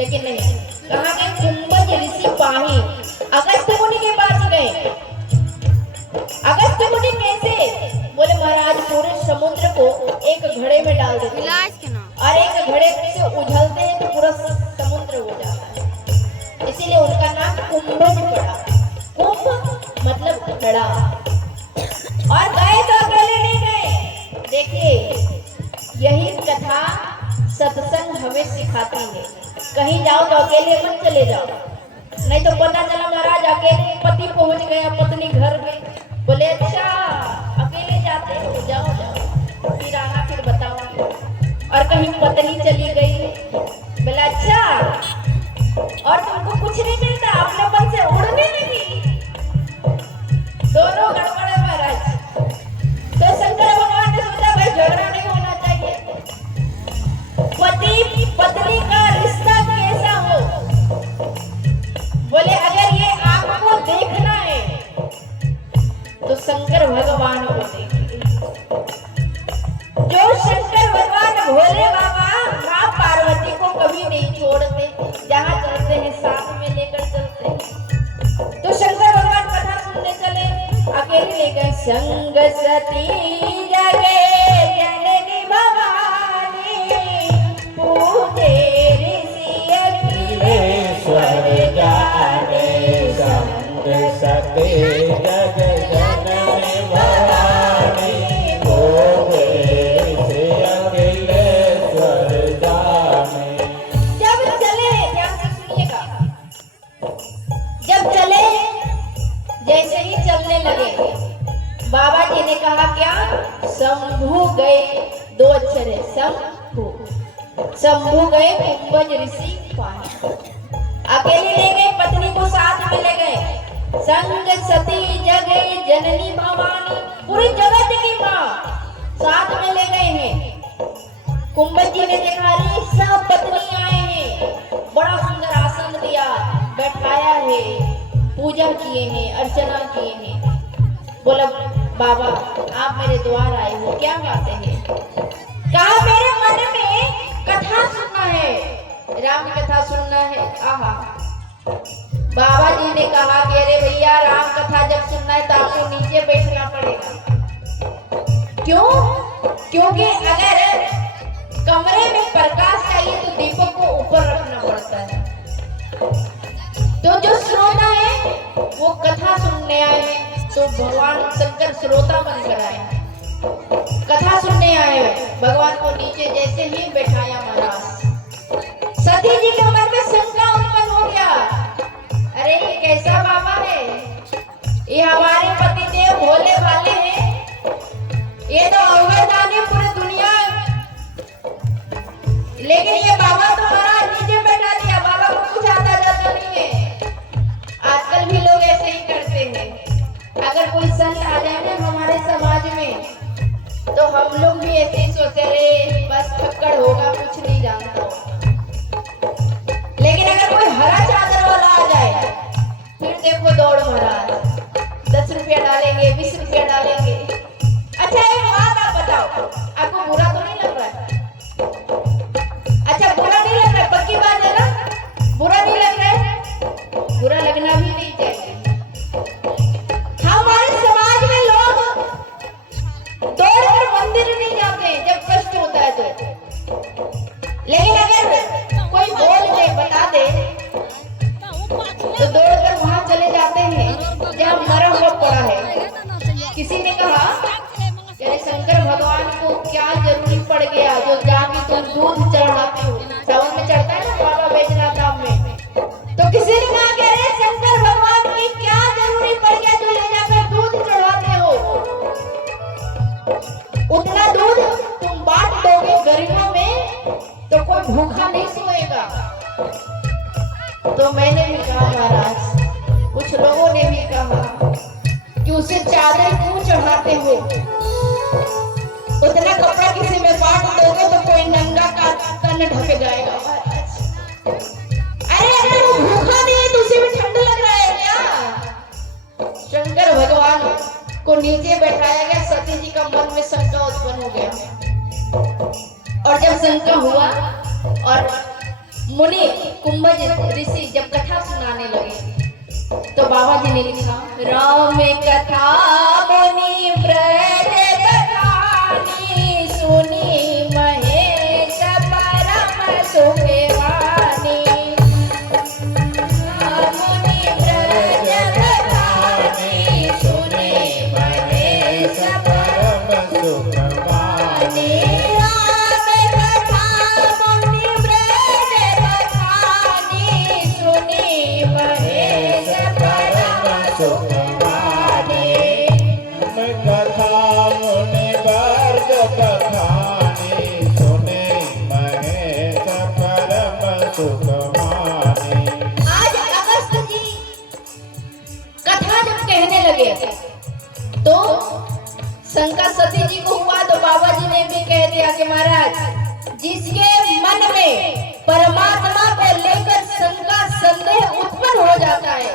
लेकिन नहीं, कहाँ गए? कुंभज ऋषि पाही अगस्त्य मुनि के पास गए। अगस्त्य मुनि कैसे? बोले महाराज पूरे समुद्र को एक घड़े में डाल देते और एक घड़े से उछलते हैं तो पूरा समुद्र हो जाता है, इसीलिए उनका नाम कुंभज पड़ा। कुंभ मतलब घड़ा। और गए तो अकेले नहीं गए। देखिए यही कथा सत्संग हमें सिखाती है, कहीं जाओ तो अकेले मत चले जाओ, नहीं तो पता चला महाराज अकेले पति पहुंच गया, पत्नी घर में, बोले अच्छा अकेले जाते हो, जाओ जाओ फिर आना फिर बताओ। और कहीं पत्नी चली गई, बोला अच्छा और तुमको कुछ नहीं मिलता, अपने मन से उड़ने लगी। दोनों गड़बड़ है महाराज। तो शंकर भगवान ने सोचा भाई झगड़ा नहीं होना चाहिए, पति पत्नी का रिश्ता कैसा हो। बोले अगर ये आपको देखना है तो शंकर भगवान को देखिए। जो शंकर भगवान भोले बाबा माँ पार्वती को कभी नहीं छोड़ते, जहाँ चलते हैं साथ में लेकर चलते हैं। तो शंकर भगवान कथा सुनने चले, अकेले ले गए। संग सती जगे जननी भवानी, पूजे ऋषि अखिलेश्वर जाने। संग सती जग जननी भवानी, पूजे ऋषि अखिलेश्वर जाने। जब चले, ध्यान से सुनिएगा, जब चले जैसे ही चलने लगे, बाबा जी ने कहा क्या? शंभु गए। दो अक्षर है शंभु। शंभु गए कुंभज ऋषि पाही। अकेले ले गए, पत्नी को साथ में ले गए। संग सती जगे जननी भवानी, पूरी जगत की माँ साथ में ले गए हैं। कुंभज जी ने देखा अरे सब पत्नी आए हैं, बड़ा सुंदर आसन दिया, बैठाया है, पूजा किए हैं, अर्चना किए हैं। बोला बाबा आप मेरे द्वार आए हो, क्या बातें हैं? कहा मेरे मन में कथा सुनना है, राम की कथा सुनना है। आहा, बाबा जी ने कहा कि अरे भैया राम कथा जब सुनना है तो आपको नीचे बैठना पड़ेगा। क्यों? क्योंकि अगर कमरे में प्रकाश चाहिए तो दीपक को ऊपर रखना पड़ता है। तो जो श्रोता है वो कथा सुनने आए हैं, तो भगवान शंकर श्रोता बनकर आए, कथा सुनने आए। भगवान को नीचे जैसे ही बैठाया महाराज, सती जी के मन में शंका उत्पन्न हो गया, अरे ये कैसा बाबा है? ये हमारे पतिदेव भोले भाले हैं, ये तो अवैधानिक पूरी दुनिया, लेकिन ये बाबा तो महाराज नीचे बैठा दिया, बाबा को कुछ आता जाता नहीं है। आजकल भी लोग ऐसे ही करते हैं। अगर कोई संत आ जाए ना हमारे समाज में तो हम लोग भी ऐसे ही सोचते रहे बस फक्कड़ होगा, कुछ नहीं जानता। लेकिन अगर कोई हरा चादर वाला आ जाए फिर देखो दौड़ महाराज, 10 रुपया डालेंगे, 20 रुपया डालेंगे। अच्छा एक बात आप बताओ, आपको बुरा तो नहीं लग रहा है? अच्छा बुरा नहीं लग रहा है, पक्की बात है ना? बुरा नहीं लग रहा है? बुरा लगना भी नहीं चाहिए। हमारे समाज में लोग दौड़कर मंदिर नहीं जाते जब कष्ट होता है तो, लेकिन अगर कोई बोल दे, बता दे तो दौड़कर वहां चले जाते हैं जहाँ मरा हुआ पड़ा है। किसी ने कहा अरे शंकर भगवान को क्या जरूरी पड़ गया जो जाके तुम दूध चढ़ाते हो, सावन में चढ़ता है ना बाबा बैजनाथ धाम में। तो किसी ने कहा कि अरे शंकर भगवान की क्या जरूरी पड़ गया जो ले जाकर दूध चढ़ाते हो, उतना दूध तुम बांट दोगे गरीबों में तो कोई भूखा नहीं सोएगा। तो मैंने भी कहा महाराज, कुछ लोगों ने भी कहा कि उसे चादर क्यों चढ़ाते हो, उतना कपड़ा किसी में बांट दोगे तो कोई नंगा का तन ढक जाएगा। अरे अगर वो भूखा नहीं है तो उसे भी ठंड लग रहा है क्या? शंकर भगवान को नीचे बैठाया गया, सती जी का मन में शंका उत्पन्न हो गया। और जब शंका हुआ और मुनि कुंभज ऋषि जब कथा सुनाने लगे तो बाबा जी ने लिखा, राम कथा मुनि ब्रज बखानी, सुनी महेश परम सुख वानी। मुनि ब्रज बखानी, सुनी महेश परम सुख वानी। आज अगस्त जी कथा जब कहने लगे तो शंका सती जी को हुआ, तो बाबा जी ने भी कह दिया कि महाराज जिसके मन में परमात्मा को लेकर शंका संदेह उत्पन्न हो जाता है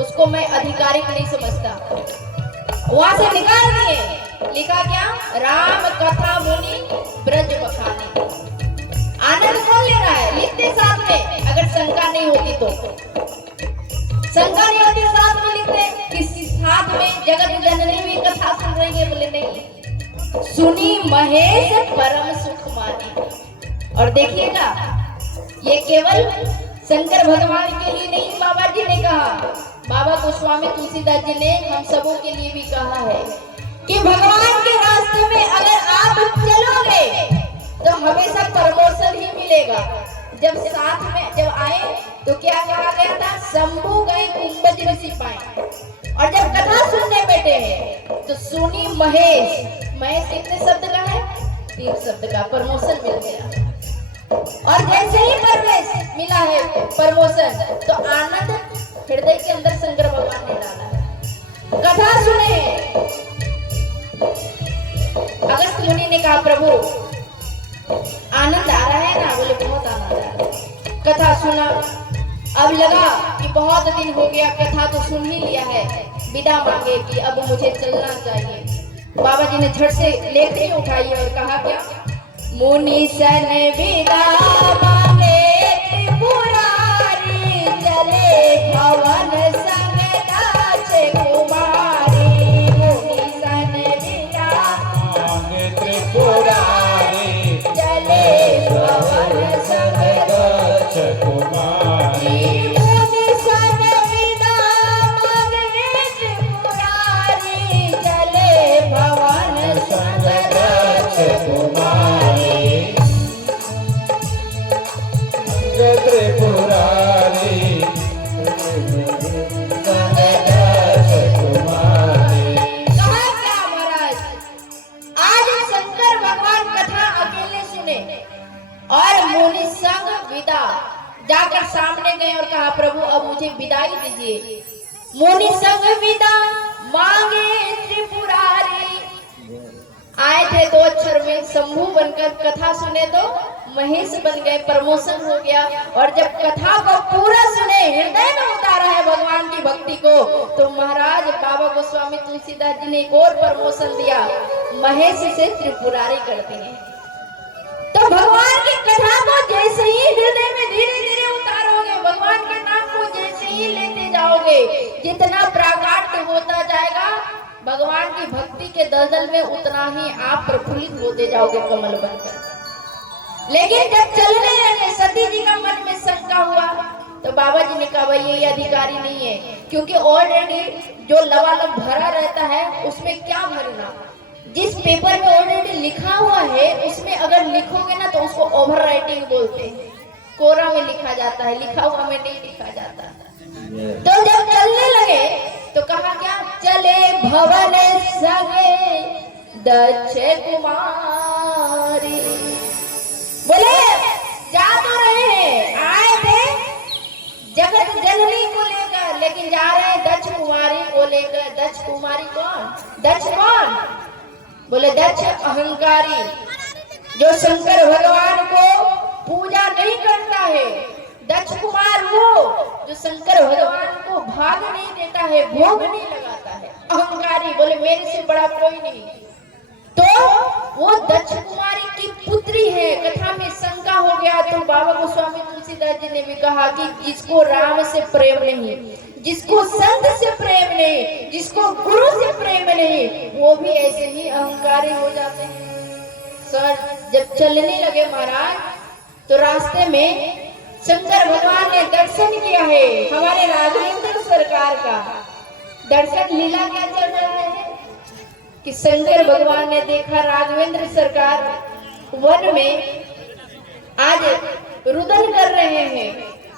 उसको मैं आधिकारिक नहीं समझता। वहां से निकाल दिए, लिखा क्या, राम कथा मुनि ब्रज बखानी। आनंद कौन ले रहा है, लिखते साथ में, अगर शंका नहीं होती तो शंका नहीं होती साथ में लिखते कि साथ में जगत जननी भी कथा सुन रही है, बोले नहीं, सुनी महेश परम सुख मानी। और देखिएगा ये केवल शंकर भगवान के लिए नहीं बाबा जी ने कहा, बाबा गोस्वामी तुलसीदास जी ने हम सबों के लिए भी कहा है कि भगवान के रास्ते में अगर आप चलोगे तो हमेशा प्रमोशन ही मिलेगा। जब साथ में जब आए तो क्या कहा गया था, शंभु गए कुंभज ऋषि पाए। और जब कथा सुनने बैठे हैं तो सुनी महेश, महेश कितने शब्द का है, 3 शब्द का, प्रमोशन मिल गया। और जैसे ही प्रवेश मिला है प्रमोशन तो आनंद हृदय के अंदर शंकर भगवान ने डाला। कथा सुने, अगस्त मुनि ने कहा प्रभु आनंद आ रहा है ना, बोले बहुत आनंद आ रहा है। कथा सुना, अब लगा कि बहुत दिन हो गया, कथा तो सुन ही लिया है, विदा मांगे कि अब मुझे चलना चाहिए। बाबा जी ने झट से लेखनी उठाई और कहा क्या, मुनि सन विदा मांगे त्रिपुरारी, चले भवन संग दास कुमारी। मुनि सन विदा मांगे त्रिपुरारी, चले भवन संग दास कुमारी। मुनि सन विदा मांगे त्रिपुरारी, चले भवन संग दास कुमारी। त्रिपुरारी संग दास कुमारी। कहा क्या महाराज, आज शंकर भगवान कथा अकेले सुने और मुनि संग विदा, जाकर सामने गए और कहा प्रभु अब मुझे विदाई दीजिए। मुनि संग विदा मांगे त्रिपुरारी, आए थे 2 अक्षर में, शंभु बनकर कथा सुने तो महेश बन गए, प्रमोशन हो गया। और जब कथा को पूरा सुने, हृदय में उतारा है भगवान की भक्ति को, तो महाराज बाबा गोस्वामी तुलसीदास जी ने एक और प्रमोशन दिया, महेश से त्रिपुरारी करते हैं। तो भगवान की कथा को जैसे ही हृदय में धीरे धीरे उतारोगे, भगवान के नाम को जैसे ही लेते जाओगे, जितना प्रागाढ़ होता जाएगा भगवान की भक्ति के दलदल में, उतना ही आप प्रफुल्लित होते जाओगे कमल बनकर। लेकिन जब चलने लगे, सती जी का मन में शंका हुआ, तो बाबा जी ने कहा भाई ये अधिकारी नहीं है, क्योंकि ऑलरेडी जो लबालब भरा रहता है उसमें क्या भरना, जिस पेपर में ऑलरेडी लिखा हुआ है उसमें अगर लिखोगे ना तो उसको ओवर राइटिंग बोलते हैं, कोरा में लिखा जाता है, लिखा हुआ में नहीं लिखा जाता। तो जब चलने लगे तो कहा क्या, चले भवन संगे दक्ष कुमारी। बोले जा तो रहे हैं, आए थे जगत जननी को लेकर, लेकिन जा रहे हैं दक्ष कुमारी को लेकर। दक्ष कुमारी कौन, दक्ष कौन, बोले दक्ष अहंकारी, जो शंकर भगवान को पूजा नहीं करता है। दक्ष कुमार वो जो शंकर भगवान को भाग नहीं देता है, भोग नहीं लगाता है, अहंकारी, बोले मेरे से बड़ा कोई नहीं। तो वो दक्ष कुमारी की पुत्री है। कथा में शंका हो गया तो बाबा गोस्वामी तुलसी तुलसीदास जी ने भी कहा कि जिसको राम से प्रेम नहीं, जिसको संत से प्रेम नहीं, जिसको गुरु से प्रेम नहीं, वो भी ऐसे ही अहंकारी हो जाते हैं। सर जब चलने लगे महाराज तो रास्ते में शंकर भगवान ने दर्शन किया है हमारे राघवेंद्र सरकार का। दर्शन लीला क्या चल रहा है कि शंकर भगवान ने देखा राघवेंद्र सरकार वन में आज रुदन कर रहे हैं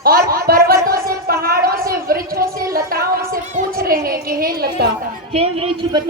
और पर्वतों से, पहाड़ों से, वृक्षों से, लताओं से पूछ रहे हैं कि हे लता, हे वृक्ष बता